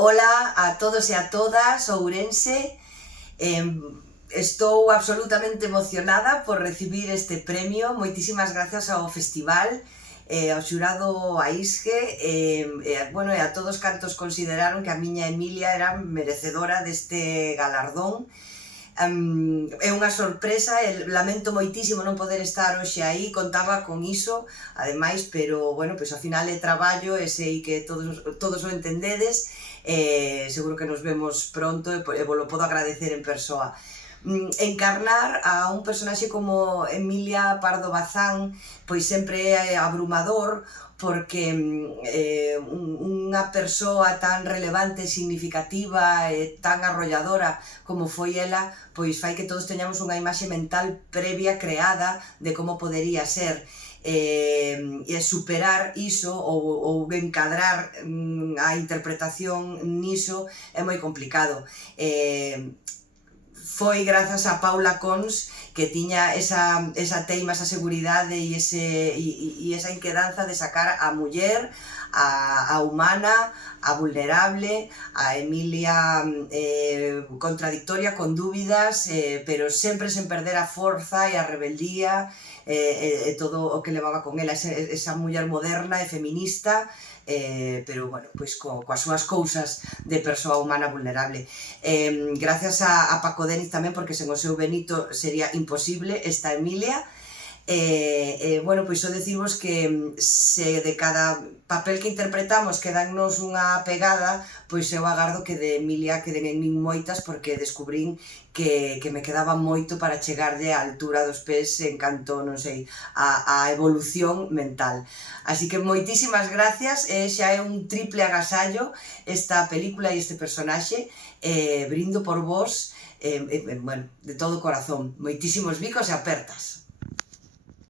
Ola a todos e a todas, Ourense. Estou absolutamente emocionada por recibir este premio. Moitísimas grazas ao festival, ao xurado a ISGE, e a todos cantos consideraron que a miña Emilia era merecedora deste galardón. É unha sorpresa, lamento moitísimo non poder estar hoxe aí, contaba con iso, ademais, pero, bueno, pois ao final é traballo e sei que todos o entendedes, seguro que nos vemos pronto e volo podo agradecer en persoa. Encarnar a un personaxe como Emilia Pardo Bazán pois sempre é abrumador, porque unha persoa tan relevante, significativa e tan arrolladora como foi ela, pois fai que todos teñamos unha imaxe mental previa creada de como podería ser, e superar iso ou encadrar a interpretación niso é moi complicado. Foi grazas a Paula Cons, que tiña esa teima, esa seguridade e esa inquedanza de sacar a muller, a humana, a vulnerable, a Emilia contradictoria, con dúbidas, pero sempre sen perder a forza e a rebeldía e todo o que levaba con ela, esa muller moderna e feminista, pero, bueno, pois coas súas cousas de persoa humana vulnerable. Gracias a Paco Déniz tamén, porque sen o seu Benito sería imposible esta Emilia. Bueno, pois só decirvos que se de cada papel que interpretamos quedannos unha pegada, pois eu agardo que de Emilia queden en min moitas, porque descubrín que me quedaba moito para chegarlle á altura dos pés en canto, non sei, a evolución mental. Así que moitísimas gracias, xa é un triple agasallo esta película e este personaxe, brindo por vos, bueno, de todo corazón. Moitísimos bicos e apertas.